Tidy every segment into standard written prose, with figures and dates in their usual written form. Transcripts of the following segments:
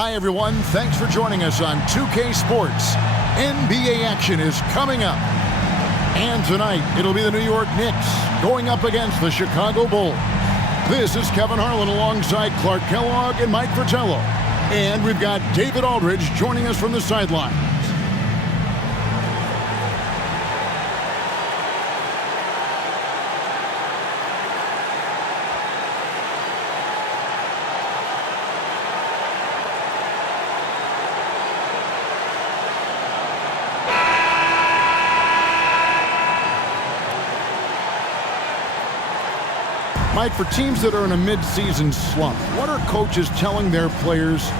Hi, everyone. Thanks for joining us on 2K Sports. NBA action is coming up. And tonight, it'll be the New York Knicks going up against the Chicago Bulls. This is Kevin Harlan alongside Clark Kellogg and Mike Fratello. And we've got David Aldridge joining us from the sideline. Mike, for teams that are in a mid-season slump, what are coaches telling their players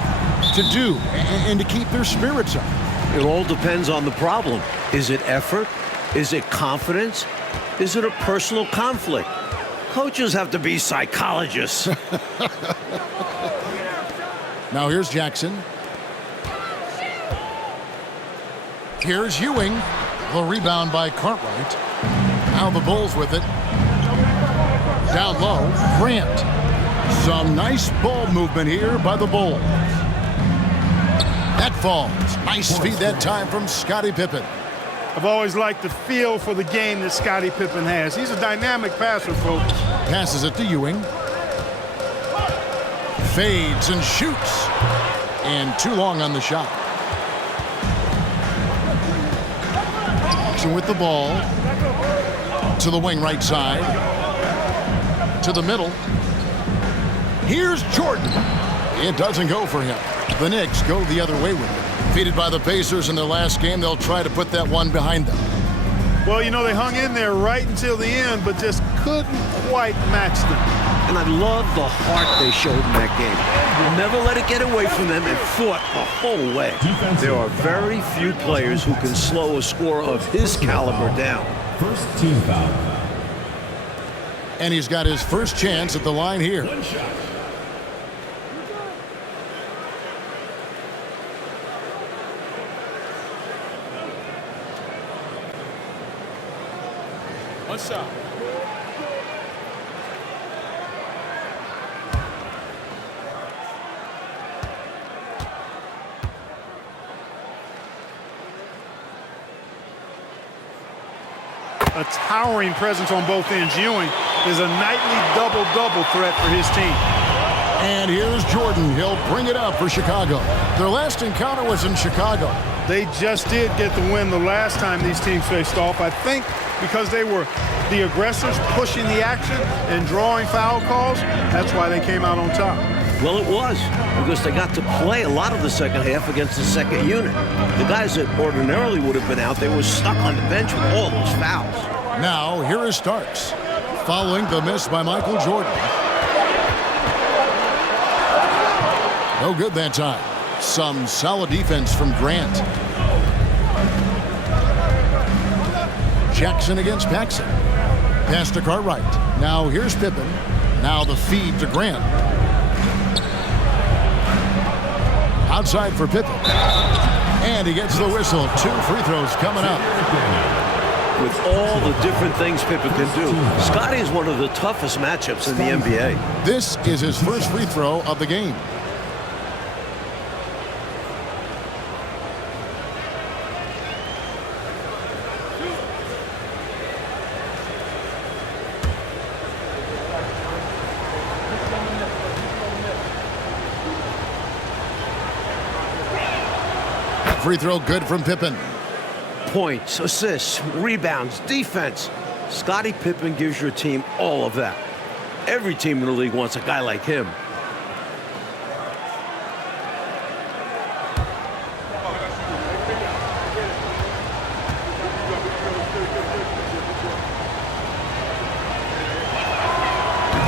to do and to keep their spirits up? It all depends on the problem. Is it effort? Is it confidence? Is it a personal conflict? Coaches have to be psychologists. Now here's Jackson. Here's Ewing. The rebound by Cartwright. Now the Bulls with it. Down low, Grant. Some nice ball movement here by the Bulls. That falls. Nice feed that time from Scottie Pippen. I've always liked the feel for the game that Scottie Pippen has. He's a dynamic passer, folks. Passes it to Ewing. Fades and shoots. And too long on the shot. Jackson with the ball. To the wing right side. To the middle. Here's Jordan. It doesn't go for him. The Knicks go the other way with it. Defeated by the Pacers in their last game, they'll try to put that one behind them. Well, you know, they hung in there right until the end, but just couldn't quite match them. And I love the heart they showed in that game. Never let it get away from them and fought the whole way. There are very few players who can slow a scorer of his caliber down. First team foul. And he's got his first chance at the line here. One shot. One shot. A towering presence on both ends. Ewing is a nightly double-double threat for his team. And here's Jordan. He'll bring it up for Chicago. Their last encounter was in Chicago. They just did get the win the last time these teams faced off. I think because they were the aggressors pushing the action and drawing foul calls, that's why they came out on top. Well, it was, because they got to play a lot of the second half against the second unit. The guys that ordinarily would have been out there were stuck on the bench with all those fouls. Now, here is Starks, following the miss by Michael Jordan. No good that time. Some solid defense from Grant. Jackson against Paxson. Pass to Cartwright. Now here's Pippen. Now the feed to Grant. Outside for Pippen. And he gets the whistle. 2 free throws coming up. With all the different things Pippen can do, Scottie is one of the toughest matchups in the NBA. This is his first free throw of the game. Free throw good from Pippen. Points, assists, rebounds, defense. Scottie Pippen gives your team all of that. Every team in the league wants a guy like him.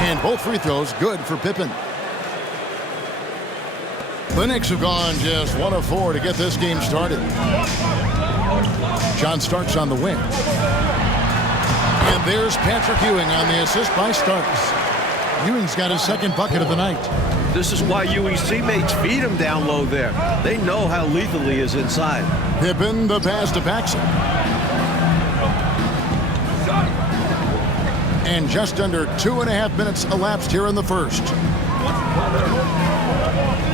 And both free throws good for Pippen. The Knicks have gone just 1 of 4 to get this game started. John Starks on the wing. And there's Patrick Ewing on the assist by Starks. Ewing's got his second bucket of the night. This is why Ewing's teammates feed him down low there. They know how lethal he is inside. Pippen, the pass to Paxson. And just under 2.5 minutes elapsed here in the first.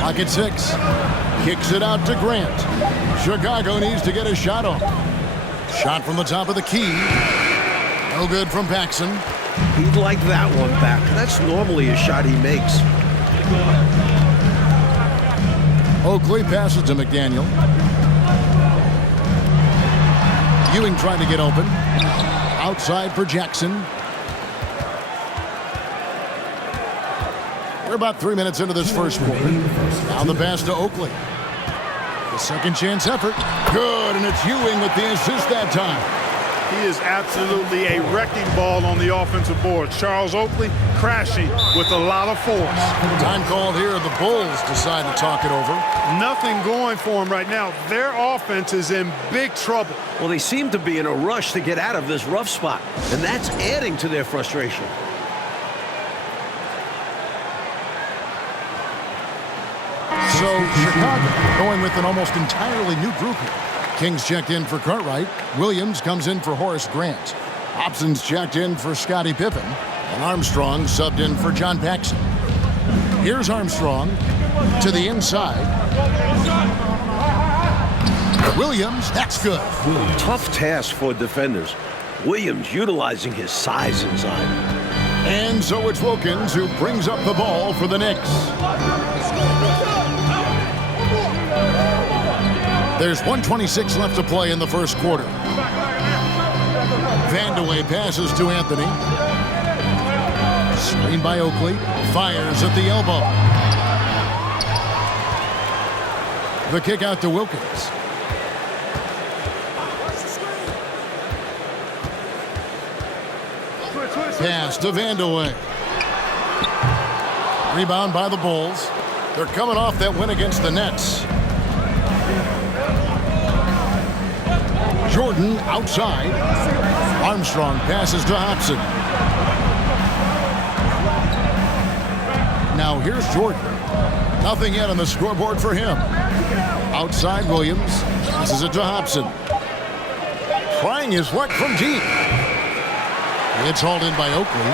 Pocket 6. Kicks it out to Grant. Chicago needs to get a shot off. Shot from the top of the key. No good from Paxson. He'd like that one back. That's normally a shot he makes. Oakley passes to McDaniel. Ewing trying to get open. Outside for Jackson. We're about 3 minutes into this first quarter. Now the pass to Oakley. The second chance effort. Good, and it's Ewing with the assist that time. He is absolutely a wrecking ball on the offensive board. Charles Oakley crashing with a lot of force. Time called here. The Bulls decide to talk it over. Nothing going for him right now. Their offense is in big trouble. Well, they seem to be in a rush to get out of this rough spot, and that's adding to their frustration. So Chicago going with an almost entirely new group here. Kings checked in for Cartwright. Williams comes in for Horace Grant. Hobson's checked in for Scottie Pippen. And Armstrong subbed in for John Paxson. Here's Armstrong to the inside. Williams, that's good. Tough task for defenders. Williams utilizing his size inside. And so it's Wilkins who brings up the ball for the Knicks. There's 1:26 left to play in the first quarter. Vandeweghe passes to Anthony. Screen by Oakley. Fires at the elbow. The kick out to Wilkins. Pass to Vandeweghe. Rebound by the Bulls. They're coming off that win against the Nets. Jordan outside. Armstrong passes to Hobson. Now here's Jordan. Nothing yet on the scoreboard for him. Outside Williams. Passes it to Hobson. Trying his luck from deep. It's hauled in by Oakley.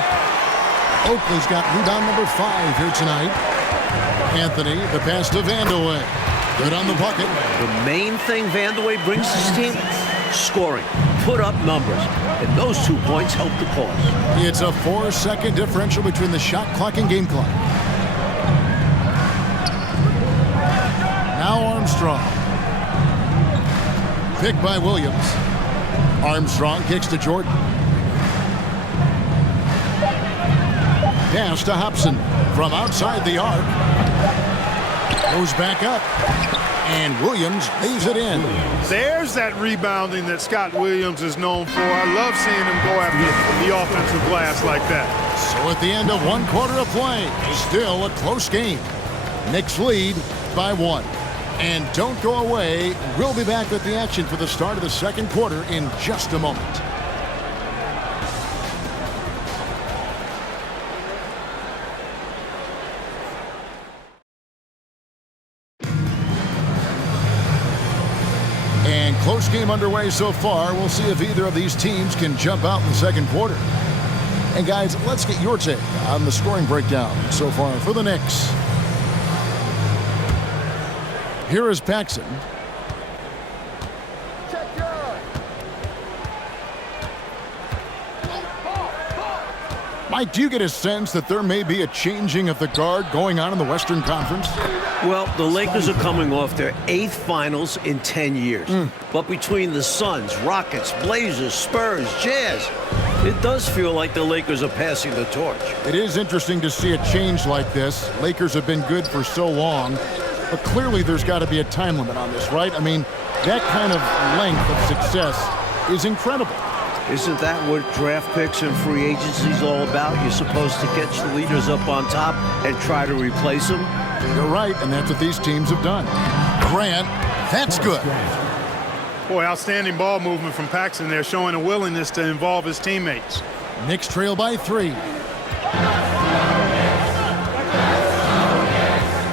Oakley's got rebound number 5 here tonight. Anthony, the pass to Vandeweghe. Good on the bucket. The main thing Vandeweghe brings to his team, scoring, put up numbers, and those 2 points help the cause. It's a 4-second differential between the shot clock and game clock. Now Armstrong. Picked by Williams. Armstrong kicks to Jordan. Pass to Hobson from outside the arc. Goes back up. And Williams lays it in. There's that rebounding that Scott Williams is known for. I love seeing him go after the offensive glass like that. So at the end of 1 quarter of play, still a close game. Knicks lead by 1. And don't go away. We'll be back with the action for the start of the second quarter in just a moment. And close game underway so far. We'll see if either of these teams can jump out in the second quarter. And guys, let's get your take on the scoring breakdown so far for the Knicks. Here is Paxson. Mike, do you get a sense that there may be a changing of the guard going on in the Western Conference? Well, the Lakers are coming off their 8th finals in 10 years. But between the Suns, Rockets, Blazers, Spurs, Jazz, it does feel like the Lakers are passing the torch. It is interesting to see a change like this. Lakers have been good for so long, but clearly there's got to be a time limit on this, right? I mean, that kind of length of success is incredible. Isn't that what draft picks and free agency is all about? You're supposed to catch the leaders up on top and try to replace them? You're right, and that's what these teams have done. Grant, that's good. Boy, outstanding ball movement from Paxson there, showing a willingness to involve his teammates. Knicks trail by 3.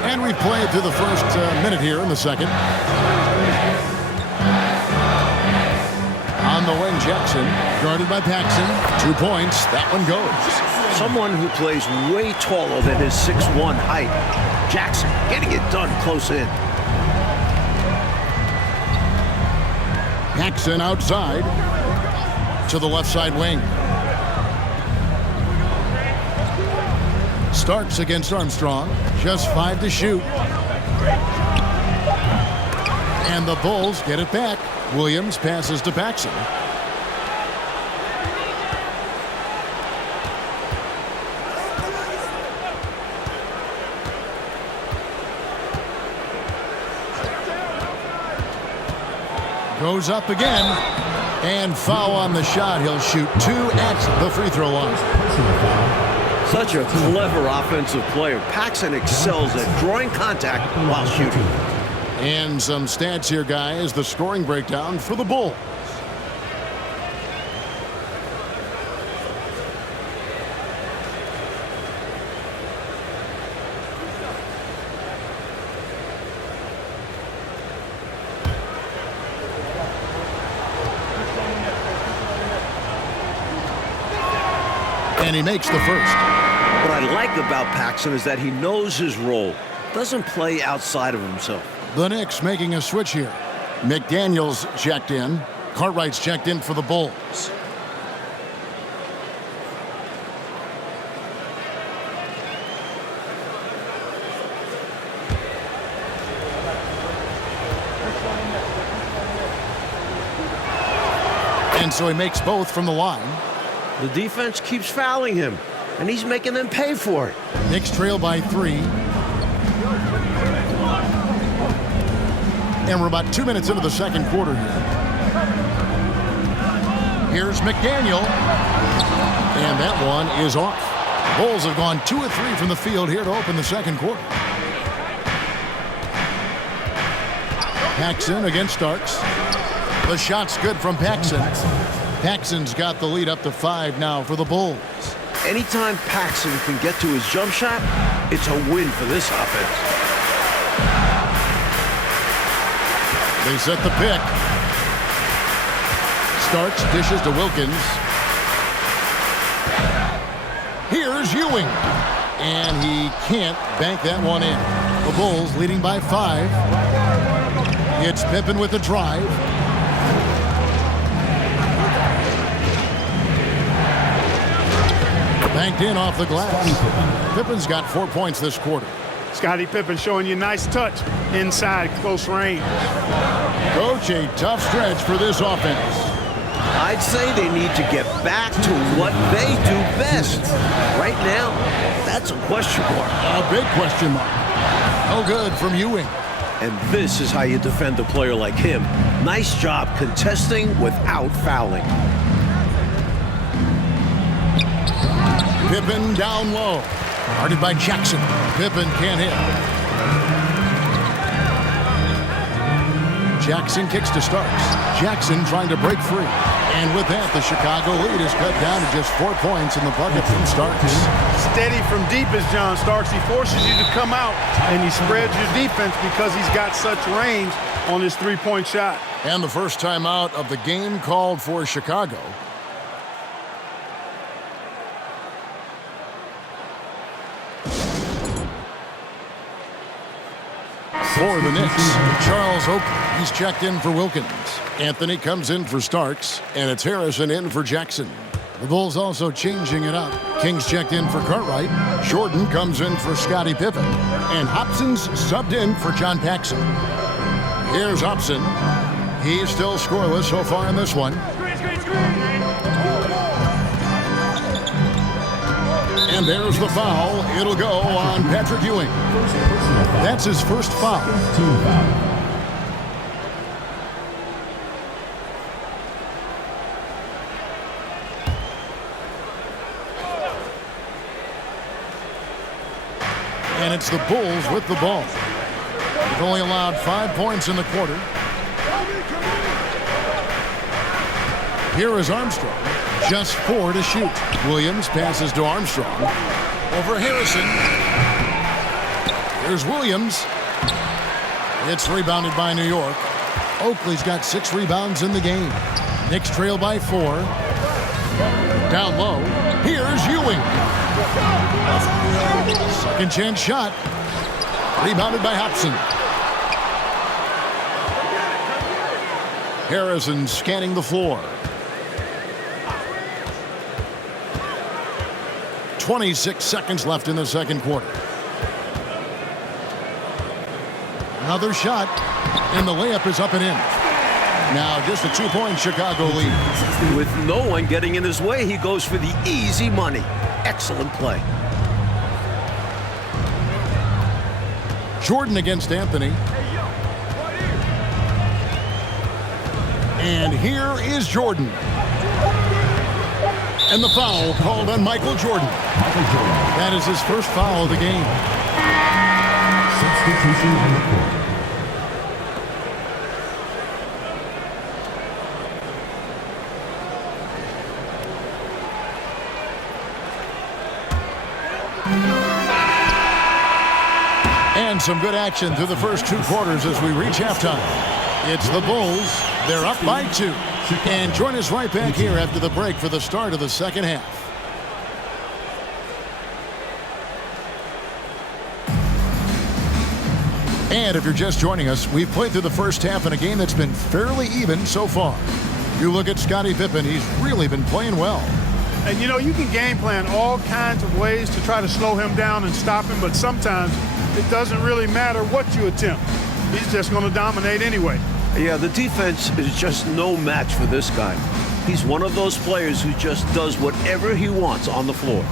And we play it through the first minute here in the second. On the wing, Jackson, guarded by Paxson. 2 points. That one goes. Someone who plays way taller than his 6'1" height. Jackson getting it done close in. Paxson outside to the left side wing. Starks against Armstrong. Just 5 to shoot. And the Bulls get it back. Williams passes to Paxson. Goes up again. And foul on the shot. He'll shoot 2 at the free throw line. Such a clever offensive player. Paxson excels at drawing contact while shooting. And some stats here, guys. The scoring breakdown for the Bulls. And he makes the first. What I like about Paxson is that he knows his role. Doesn't play outside of himself. The Knicks making a switch here. McDaniels checked in. Cartwright's checked in for the Bulls. And so he makes both from the line. The defense keeps fouling him, and he's making them pay for it. Knicks trail by 3. And we're about 2 minutes into the second quarter here. Here's McDaniel. And that one is off. Bulls have gone 2 of 3 from the field here to open the second quarter. Paxson against Starks. The shot's good from Paxson. Paxson's got the lead up to 5 now for the Bulls. Anytime Paxson can get to his jump shot, it's a win for this offense. They set the pick. Starks dishes to Wilkins. Here's Ewing. And he can't bank that one in. The Bulls leading by 5. It's Pippen with the drive. Banked in off the glass. Pippen's got 4 points this quarter. Scottie Pippen showing you nice touch inside close range. Coach, a tough stretch for this offense. I'd say they need to get back to what they do best. Right now, that's a question mark. A big question mark. No good from Ewing. And this is how you defend a player like him. Nice job contesting without fouling. Pippen down low. Guarded by Jackson. Pippen can't hit. Jackson kicks to Starks. Jackson trying to break free. And with that, the Chicago lead is cut down to just 4 points in the bucket from Starks. Steady from deep is John Starks. He forces you to come out, and he spreads your defense because he's got such range on his three-point shot. And the first timeout of the game called for Chicago. For the Knicks, Charles Oakley. He's checked in for Wilkins. Anthony comes in for Starks, and it's Harrison in for Jackson. The Bulls also changing it up. King's checked in for Cartwright. Jordan comes in for Scottie Pippen. And Hobson's subbed in for John Paxson. Here's Hobson. He's still scoreless so far in this one. And there's the foul. It'll go on Patrick Ewing. That's his first foul. And it's the Bulls with the ball. They've only allowed 5 points in the quarter. Here is Armstrong. Just 4 to shoot. Williams passes to Armstrong. Over Harrison. Here's Williams. It's rebounded by New York. Oakley's got 6 rebounds in the game. Knicks trail by 4. Down low. Here's Ewing. Second chance shot. Rebounded by Hobson. Harrison scanning the floor. 26 seconds left in the second quarter. Another shot, and the layup is up and in. Now just a 2-point Chicago lead. With no one getting in his way, he goes for the easy money. Excellent play. Jordan against Anthony. And here is Jordan. And the foul called on Michael Jordan. That is his first foul of the game. Substitution on the court. And some good action through the first 2 quarters as we reach halftime. It's the Bulls. They're up by 2. And join us right back here after the break for the start of the second half. And if you're just joining us, we've played through the first half in a game that's been fairly even so far. You look at Scottie Pippen, he's really been playing well. And, you know, you can game plan all kinds of ways to try to slow him down and stop him, but sometimes it doesn't really matter what you attempt. He's just going to dominate anyway. Yeah, the defense is just no match for this guy. He's one of those players who just does whatever he wants on the floor.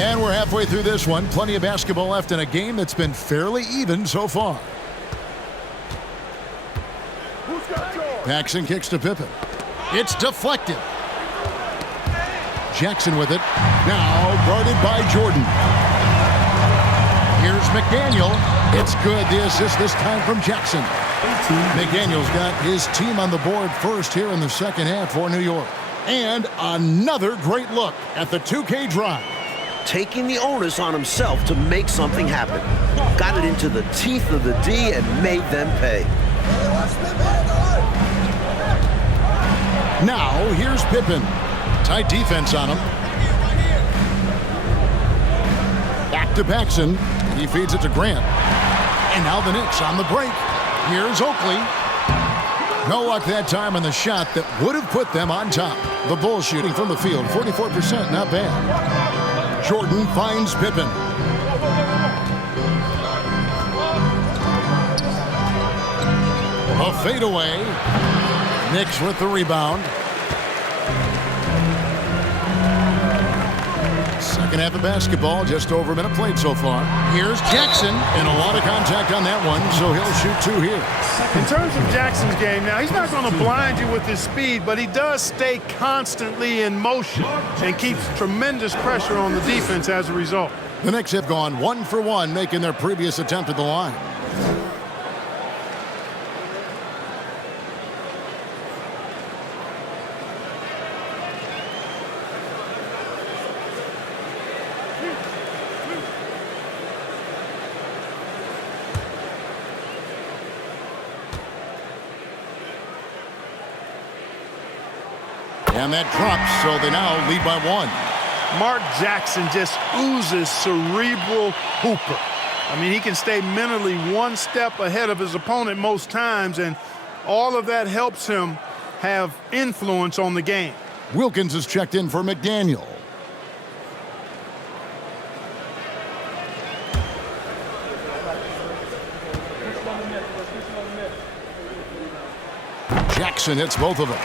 And we're halfway through this one. Plenty of basketball left in a game that's been fairly even so far. Paxson kicks to Pippen. It's deflected. Jackson with it. Now guarded by Jordan. Here's McDaniel. It's good. The assist this time from Jackson. McDaniel's got his team on the board first here in the second half for New York. And another great look at the 2K drive. Taking the onus on himself to make something happen. Got it into the teeth of the D and made them pay. Now here's Pippen. Tight defense on him. Back to Paxson. He feeds it to Grant. And now the Knicks on the break. Here's Oakley. No luck that time on the shot that would have put them on top. The Bulls shooting from the field, 44%, not bad. Jordan finds Pippen. A fadeaway. Knicks with the rebound. Second half of basketball, just over a minute played so far. Here's Jackson, and a lot of contact on that one, so he'll shoot 2 here. In terms of Jackson's game, now he's not going to blind you with his speed, but he does stay constantly in motion and keeps tremendous pressure on the defense as a result. The Knicks have gone 1 for 1, making their previous attempt at the line. And that drops, so they now lead by 1. Mark Jackson just oozes cerebral hooper. I mean, he can stay mentally one step ahead of his opponent most times, and all of that helps him have influence on the game. Wilkins is checked in for McDaniel. Jackson hits both of them.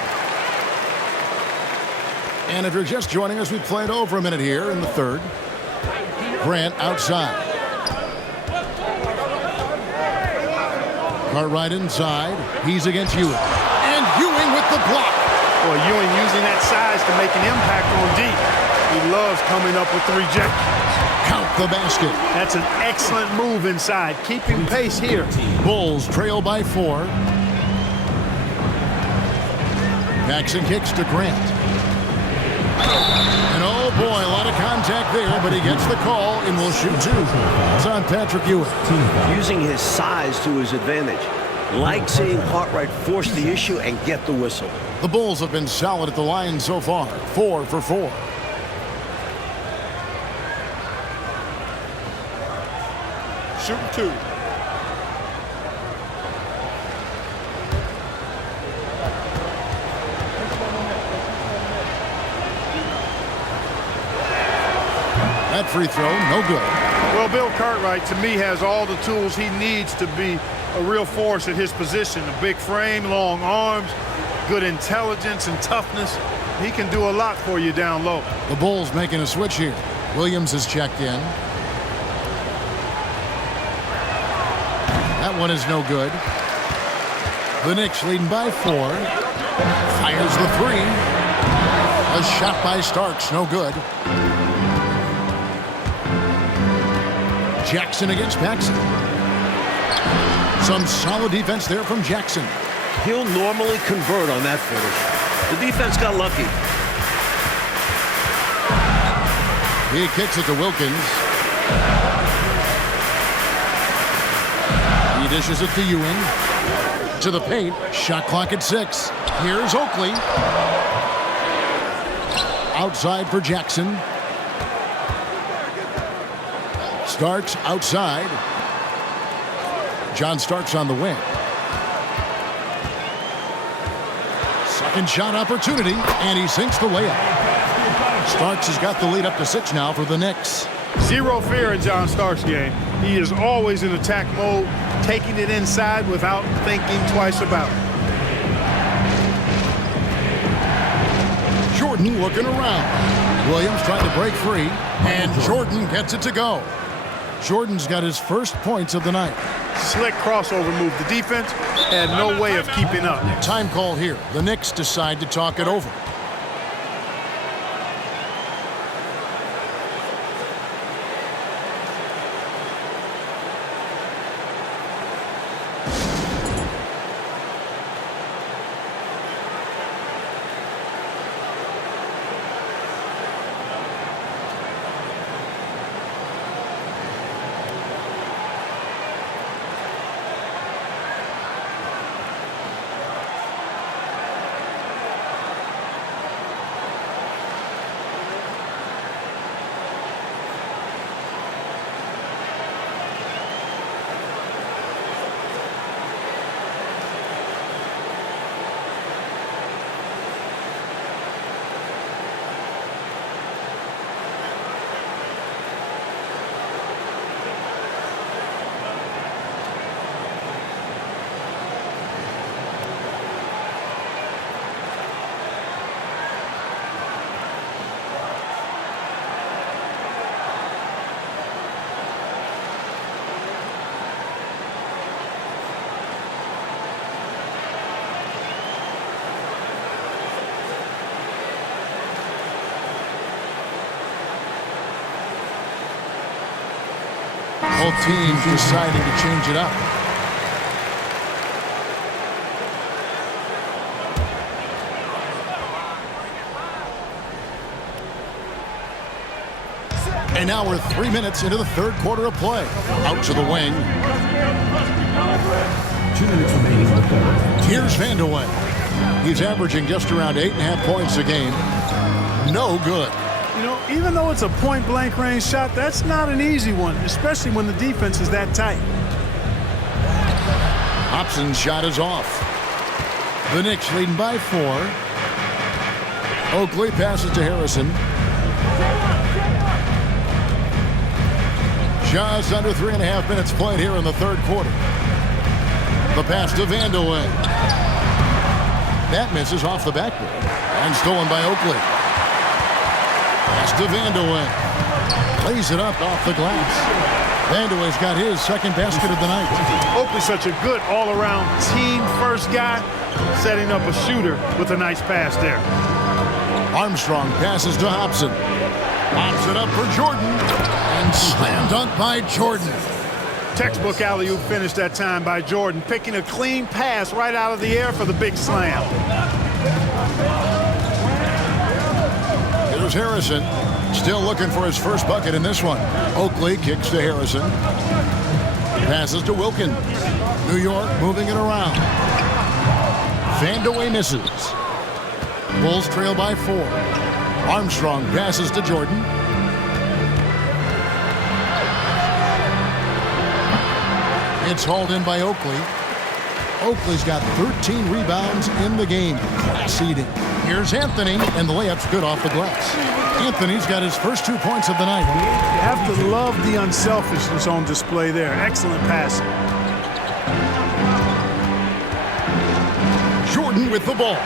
And if you're just joining us, we played over a minute here in the third. Grant outside. Cartwright inside. He's against Ewing. And Ewing with the block. Boy, Ewing using that size to make an impact on D. He loves coming up with the rejections. Count the basket. That's an excellent move inside. Keeping pace here. Bulls trail by 4. Paxson kicks to Grant. And oh boy, a lot of contact there, but he gets the call and will shoot 2. It's on Patrick Ewing. Using his size to his advantage. Like seeing Cartwright force the issue and get the whistle. The Bulls have been solid at the line so far, 4 for 4. Shooting 2. That free throw, no good. Well, Bill Cartwright, to me, has all the tools he needs to be a real force at his position. A big frame, long arms, good intelligence and toughness. He can do a lot for you down low. The Bulls making a switch here. Williams has checked in. That one is no good. The Knicks leading by 4. Fires the 3. A shot by Starks, no good. Jackson against Paxson. Some solid defense there from Jackson. He'll normally convert on that finish. The defense got lucky. He kicks it to Wilkins. He dishes it to Ewing. To the paint. Shot clock at 6. Here's Oakley. Outside for Jackson. Starks outside. John Starks on the wing. Second shot opportunity, and he sinks the layup. Starks has got the lead up to 6 now for the Knicks. Zero fear in John Starks' game. He is always in attack mode, taking it inside without thinking twice about it. Jordan looking around. Williams trying to break free, and Jordan gets it to go. Jordan's got his first points of the night. Slick crossover move. The defense had no way of keeping up. Time call here. The Knicks decide to talk it over. Both teams deciding to change it up. And now we're 3 minutes into the third quarter of play. Out to the wing. 2 minutes remaining in the third. Here's Vandeweghe. He's averaging just around 8.5 points a game. No good. You know, even though it's a point-blank range shot, that's not an easy one, especially when the defense is that tight. Hobson's shot is off. The Knicks leading by 4. Oakley passes to Harrison. Just under 3.5 minutes played here in the third quarter. The pass to Vandeweghe. That misses off the backboard and stolen by Oakley. Pass to Vandeweghe. Lays it up off the glass. Vandeweghe's got his second basket of the night. Oakley's such a good all-around team-first guy, setting up a shooter with a nice pass there. Armstrong passes to Hobson. Pops it up for Jordan. And slam dunk by Jordan. Textbook alley-oop finish that time by Jordan, picking a clean pass right out of the air for the big slam. Here's Harrison. Still looking for his first bucket in this one. Oakley kicks to Harrison. Passes to Wilkins. New York moving it around. Fanned away misses. Bulls trail by 4. Armstrong passes to Jordan. It's hauled in by Oakley. Oakley's got 13 rebounds in the game. Class eating. Here's Anthony, and the layup's good off the glass. Anthony's got his first 2 points of the night. You have to love the unselfishness on display there. Excellent passing. Jordan with the ball.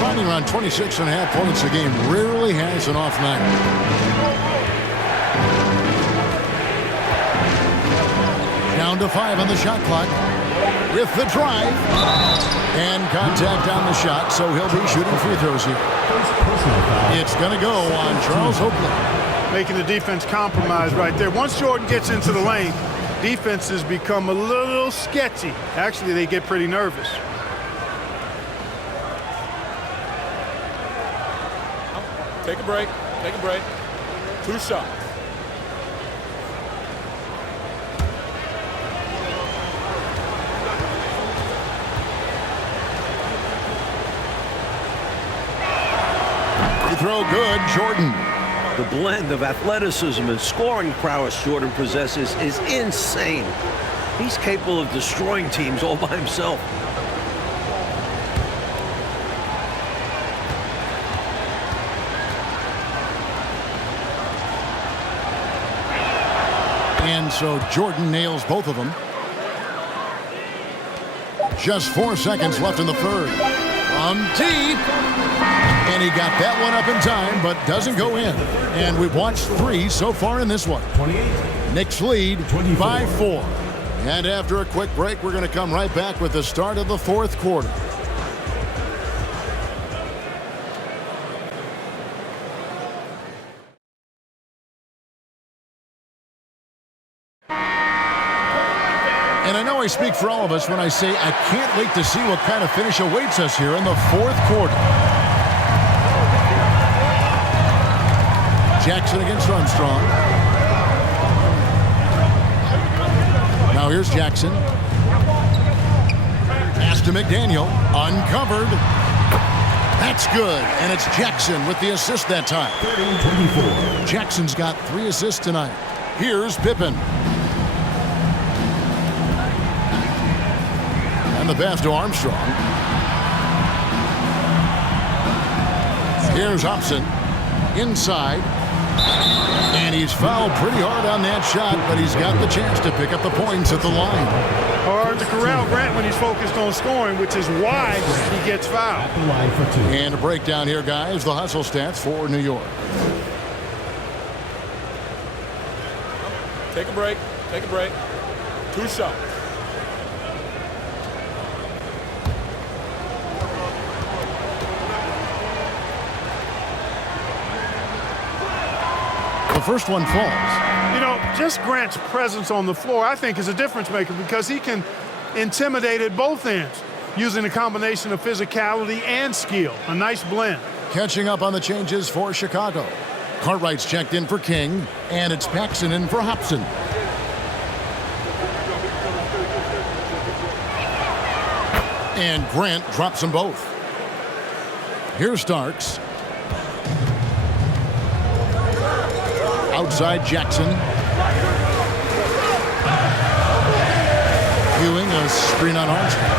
Finding around 26.5 points a game. Rarely has an off night. Down to 5 on the shot clock. With the drive. And contact on the shot, so he'll be shooting free throws here. It's going to go on Charles Oakley. Making the defense compromise right there. Once Jordan gets into the lane, defenses become a little sketchy. Actually, they get pretty nervous. Take a break. Take a break. 2 shots. Throw good, Jordan. The blend of athleticism and scoring prowess Jordan possesses is insane. He's capable of destroying teams all by himself. And so Jordan nails both of them. Just 4 seconds left in the third. From deep. And he got that one up in time, but doesn't go in. And we've watched 3 so far in this one. 28. Knicks lead by 4. And after a quick break, we're going to come right back with the start of the 4th quarter. And I know I speak for all of us when I say I can't wait to see what kind of finish awaits us here in the 4th quarter. Jackson against Armstrong. Now here's Jackson. Pass to McDaniel. Uncovered. That's good. And it's Jackson with the assist that time. 24. Jackson's got 3 assists tonight. Here's Pippen. And the pass to Armstrong. Here's Hobson. Inside. And he's fouled pretty hard on that shot, but he's got the chance to pick up the points at the line. Hard to corral Grant when he's focused on scoring, which is why he gets fouled. At the line for 2. And a breakdown here, guys. The hustle stats for New York. Take a break. Take a break. 2 shots. The first one falls. You know, just Grant's presence on the floor, I think, is a difference maker because he can intimidate at both ends using a combination of physicality and skill. A nice blend. Catching up on the changes for Chicago. Cartwright's checked in for King, and it's Paxson in for Hobson. And Grant drops them both. Here's Starks. Outside Jackson. Ewing, a screen on Armstrong.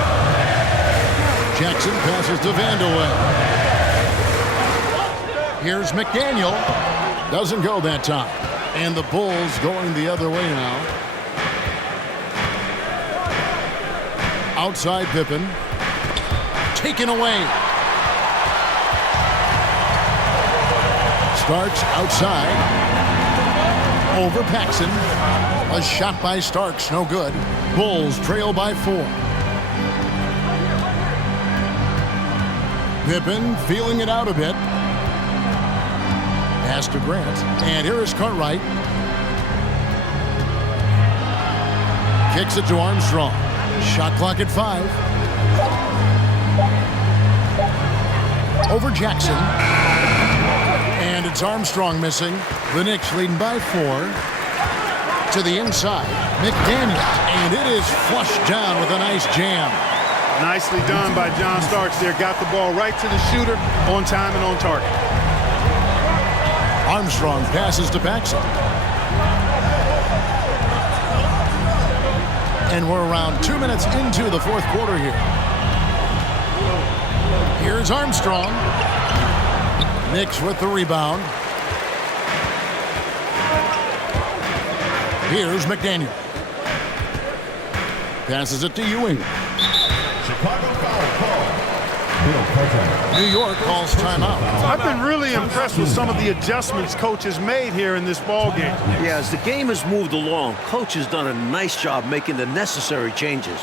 Jackson passes to Vandeweghe. Here's McDaniel. Doesn't go that time. And the Bulls going the other way now. Outside Pippen. Taken away. Starks outside. Over Paxson. A shot by Starks, no good. Bulls trail by 4. Pippen feeling it out a bit. Pass to Grant. And here is Cartwright. Kicks it to Armstrong. Shot clock at 5. Over Jackson. And it's Armstrong missing. The Knicks leading by 4. to the inside. McDaniel, and it is flushed down with a nice jam. Nicely done by John Starks there. Got the ball right to the shooter on time and on target. Armstrong passes to Paxson. And we're around 2 minutes into the fourth quarter here. Here's Armstrong. Knicks with the rebound. Here's McDaniel. Passes it to Ewing. Chicago foul call. New York calls timeout. I've been really impressed with some of the adjustments coach has made here in this ball game. Yeah, as the game has moved along, coach has done a nice job making the necessary changes.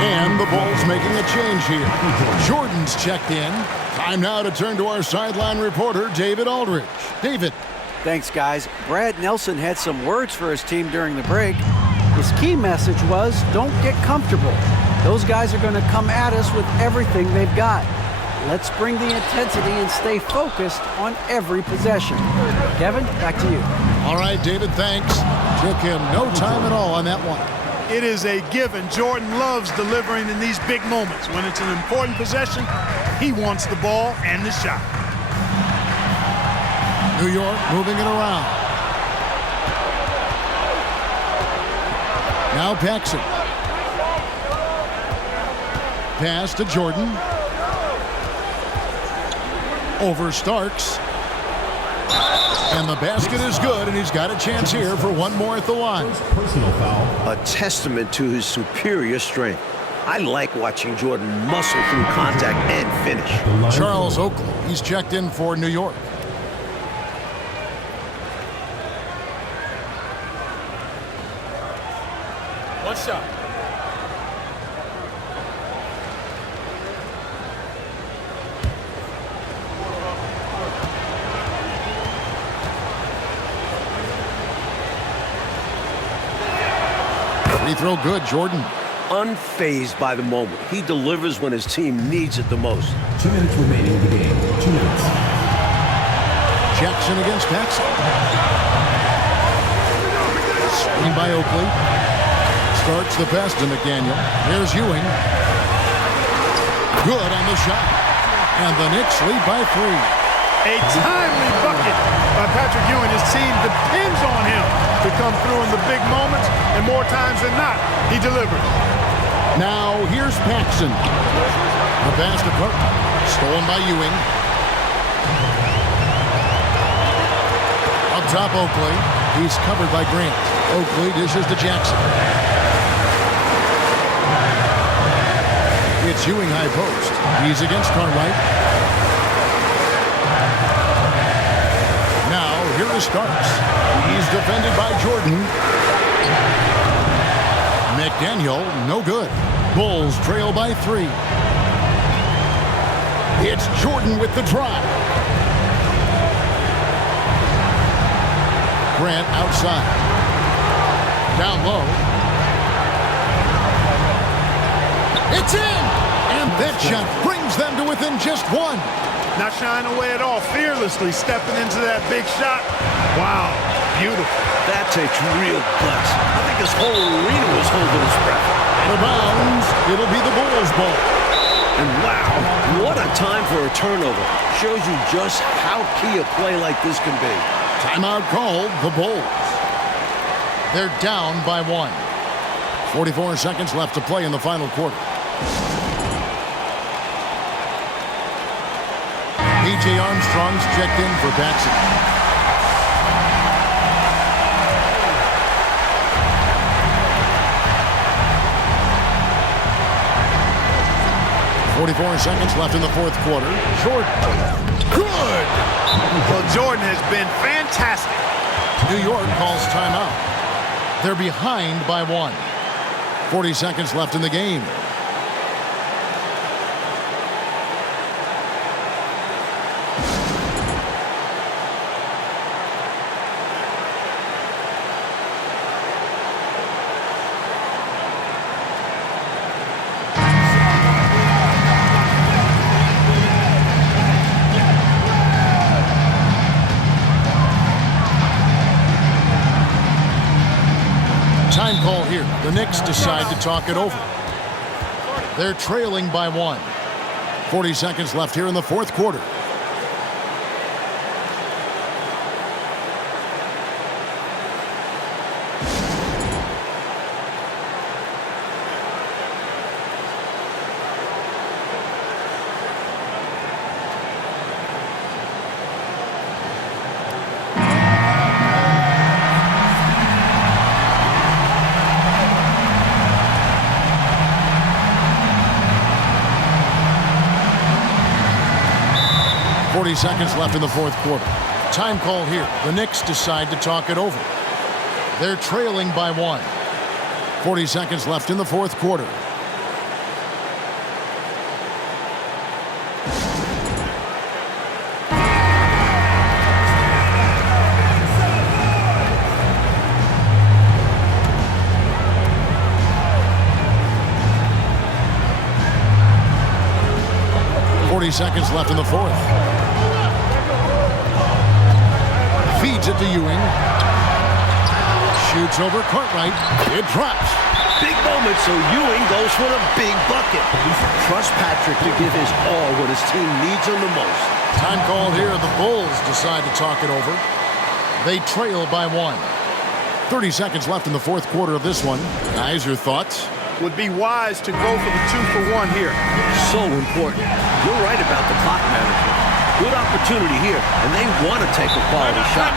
And the Bulls making a change here. Jordan's checked in. Time now to turn to our sideline reporter, David Aldridge. David. Thanks, guys. Brad Nelson had some words for his team during the break. His key message was, don't get comfortable. Those guys are going to come at us with everything they've got. Let's bring the intensity and stay focused on every possession. Kevin, back to you. All right, David, thanks. Took him no time at all on that one. It is a given. Jordan loves delivering in these big moments. When it's an important possession, he wants the ball and the shot. New York moving it around. Now Paxson. Pass to Jordan. Over Starks. And the basket is good, and he's got a chance here for one more at the line. Personal foul. A testament to his superior strength. I like watching Jordan muscle through contact and finish. Charles Oakley, he's checked in for New York. One shot. Free throw good, Jordan. Unfazed by the moment. He delivers when his team needs it the most. 2 minutes remaining in the game. 2 minutes. Jackson against Paxson. Screen by Oakley. Starts the pass to McDaniel. Here's Ewing. Good on the shot. And the Knicks lead by 3. A timely bucket by Patrick Ewing. His team depends on him to come through in the big moments, and more times than not, he delivers. Now here's Paxson. The pass to Clark. Stolen by Ewing. Up top, Oakley. He's covered by Grant. Oakley dishes to Jackson. It's Ewing high post. He's against Cartwright. Now here is Starks. He's defended by Jordan. McDaniel, no good. Bulls trail by 3. It's Jordan with the drive. Grant outside. Down low. It's in! And that shot brings them to within just 1. Not shying away at all, fearlessly stepping into that big shot. Wow, beautiful. That takes real guts. I think his whole arena was holding his breath. The bounds, it'll be the Bulls' ball. And wow, what a time for a turnover. Shows you just how key a play like this can be. Timeout called, the Bulls. They're down by 1. 44 seconds left to play in the final quarter. B.J. Armstrong's checked in for Paxson. .44 seconds left in the fourth quarter. Jordan. Good! Well, Jordan has been fantastic. New York calls timeout. They're behind by 1. 40 seconds left in the game. Time call here. The Knicks decide to talk it over. They're trailing by 1. 40 seconds left here in the fourth quarter. Seconds left in the fourth quarter. Time call here. The Knicks decide to talk it over. They're trailing by 1. 40 seconds left in the fourth quarter. Seconds left in the fourth. Feeds it to Ewing. Shoots over Cartwright. It drops. Big moment, so Ewing goes for the big bucket. Trust Patrick to give his all when his team needs him the most. Time called here. The Bulls decide to talk it over. They trail by 1. 30 seconds left in the fourth quarter of this one. Guys, your thoughts? Would be wise to go for the 2-for-1 here. So important. You're right about the clock management. Good opportunity here, and they want to take a quality shot.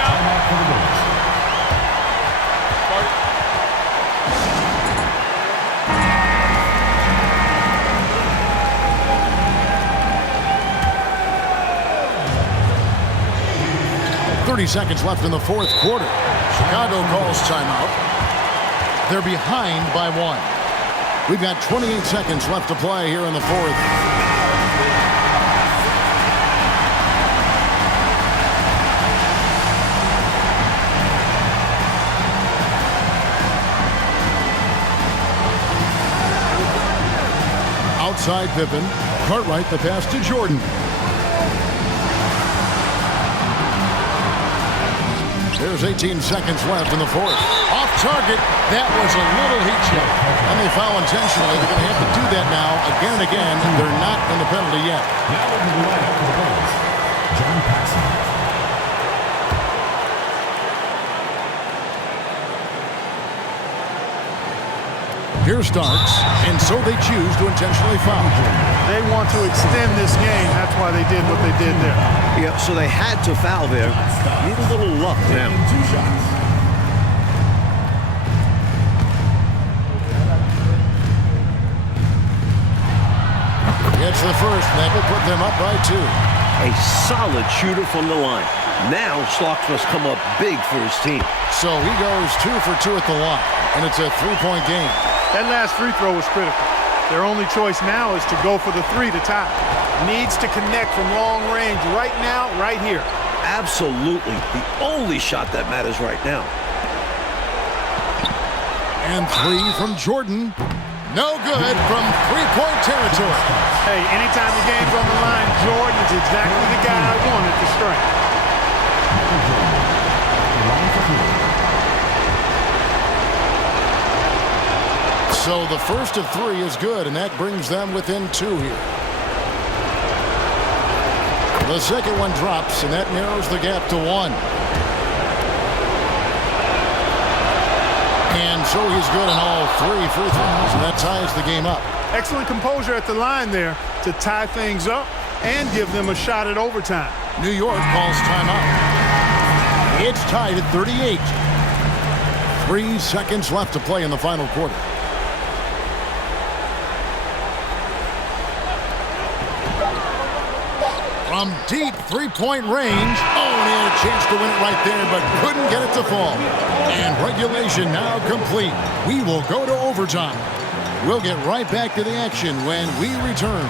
.30 seconds left in the fourth quarter. Chicago calls timeout. They're behind by 1. We've got 28 seconds left to play here in the fourth. Outside Pippen. Cartwright the pass to Jordan. There's 18 seconds left in the fourth. Off target. That was a little heat check. And they foul intentionally. They're going to have to do that now again and again. They're not in the penalty yet. John Paxson. Here starts, and so they choose to intentionally foul. They want to extend this game. That's why they did what they did there. Yeah, so they had to foul there. Need a little luck now. 2 shots. Gets the first. That will put them up by 2. A solid shooter from the line. Now Starks must come up big for his team. So he goes 2 for 2 at the line, and it's a 3-point game. That last free throw was critical. Their only choice now is to go for the three to tie. Needs to connect from long range right now, right here. Absolutely. The only shot that matters right now. And three from Jordan. No good from three-point territory. Hey, anytime the game's on the line, Jordan is exactly the guy I want at the strength. So the first of three is good, and that brings them within two here. The second one drops, and that narrows the gap to one. And so he's good in all three free throws, and that ties the game up. Excellent composure at the line there to tie things up and give them a shot at overtime. New York calls timeout. It's tied at 38. 3 seconds left to play in the final quarter. From deep three-point range. Oh, and he had a chance to win it right there, but couldn't get it to fall. And regulation now complete. We will go to overtime. We'll get right back to the action when we return.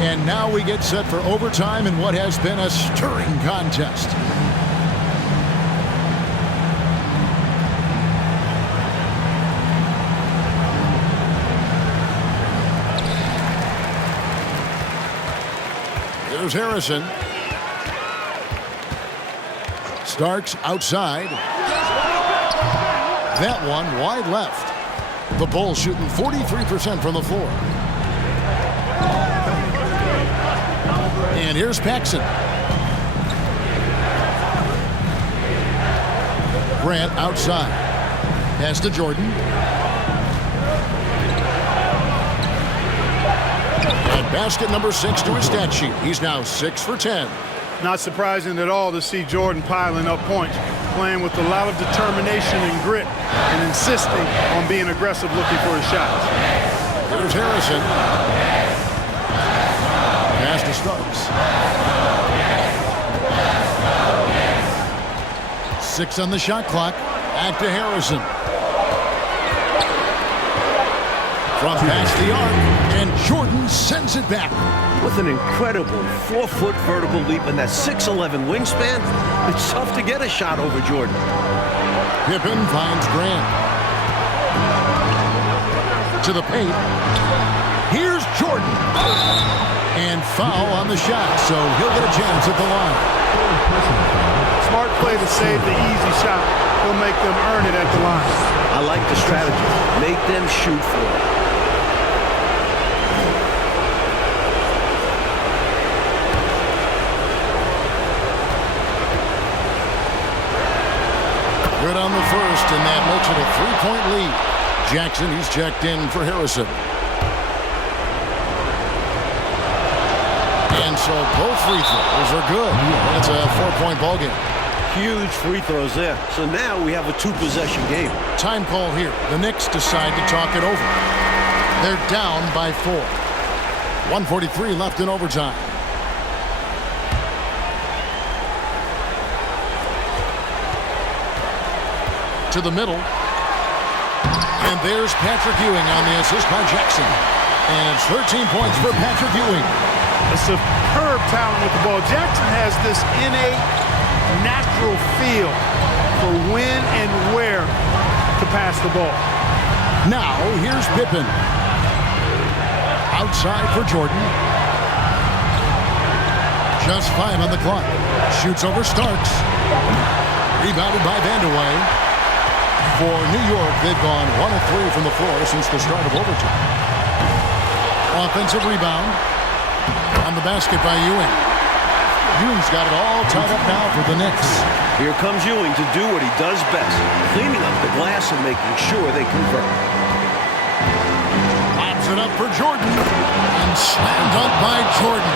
And now we get set for overtime in what has been a stirring contest. Here's Harrison. Starks outside. That one wide left. The Bulls shooting 43% from the floor. And here's Paxson. Grant outside. Pass to Jordan. And basket number 6 to his stat sheet. He's now 6 for 10. Not surprising at all to see Jordan piling up points, playing with a lot of determination and grit, and insisting on being aggressive looking for his shots. Here's Harrison. Pass to Starks. 6 on the shot clock. Back to Harrison. From past the arc, and Jordan sends it back. With an incredible 4-foot vertical leap and that 6'11" wingspan, it's tough to get a shot over Jordan. Pippen finds Grant. To the paint. Here's Jordan. And foul on the shot, so he'll get a chance at the line. Smart play to save the easy shot. He'll make them earn it at the line. I like the strategy. Make them shoot for it. Good on the first, and that makes it a 3-point lead. Jackson, he's checked in for Harrison. And so both free throws are good. It's a 4-point ball game. Huge free throws there. So now we have a 2-possession game. Time call here. The Knicks decide to talk it over. They're down by 4. 1:43 left in overtime. To the middle. And there's Patrick Ewing on the assist by Jackson. And it's 13 points for Patrick Ewing. A superb talent with the ball. Jackson has this innate, natural feel for when and where to pass the ball. Now, here's Pippen. Outside for Jordan. Just 5 on the clock. Shoots over Starks. Rebounded by Vandeweghe. For New York, they've gone 1 of 3 from the floor since the start of overtime. Offensive rebound. On the basket by Ewing. Ewing's got it all tied up now for the Knicks. Here comes Ewing to do what he does best, cleaning up the glass and making sure they convert. Lobs it up for Jordan. And slammed up by Jordan.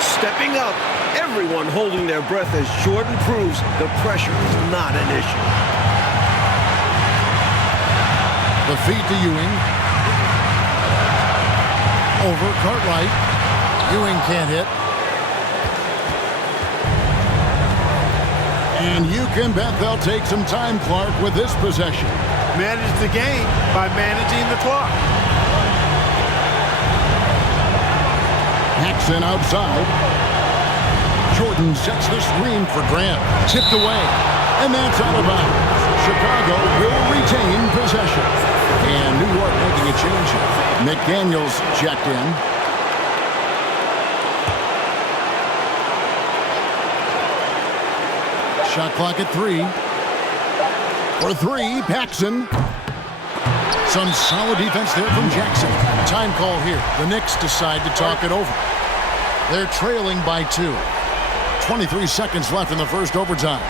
Stepping up, everyone holding their breath as Jordan proves the pressure is not an issue. The feed to Ewing. Over Cartwright. Ewing can't hit. And you can bet they'll take some time, Clark, with this possession. Manage the game by managing the clock. Paxson outside. Jordan sets the screen for Grant. Tipped away. And that's out of bounds. Chicago will retain possession. And New York making a change. McDaniels checked in. Shot clock at 3. For 3, Paxson. Some solid defense there from Jackson. Time call here. The Knicks decide to talk it over. They're trailing by 2. 23 seconds left in the first overtime.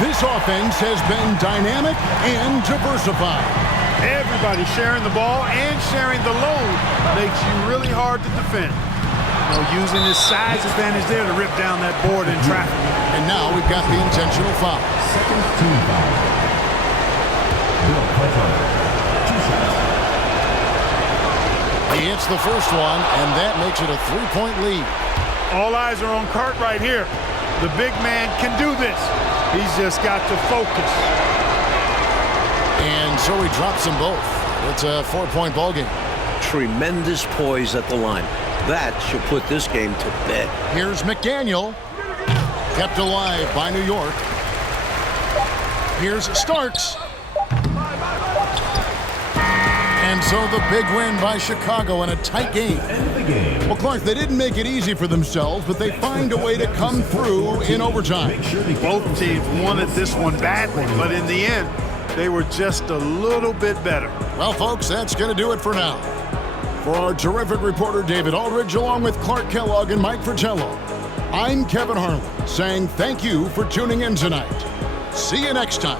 This offense has been dynamic and diversified. Everybody sharing the ball and sharing the load makes you really hard to defend. You know, using his size advantage there to rip down that board in traffic. And now we've got the intentional foul. Second team foul. Bill Cartwright. 2 shots. He hits the first one, and that makes it a 3-point lead. All eyes are on Cartwright here. The big man can do this. He's just got to focus. And so he drops them both. It's a 4-point ball game. Tremendous poise at the line. That should put this game to bed. Here's McDaniel. Kept alive by New York. Here's Starks. And so the big win by Chicago in a tight game. Well, Clark, they didn't make it easy for themselves, but they find a way to come through in overtime. Both teams wanted this one badly, but in the end, they were just a little bit better. Well, folks, that's going to do it for now. For our terrific reporter, David Aldridge, along with Clark Kellogg and Mike Fratello, I'm Kevin Harlan saying thank you for tuning in tonight. See you next time.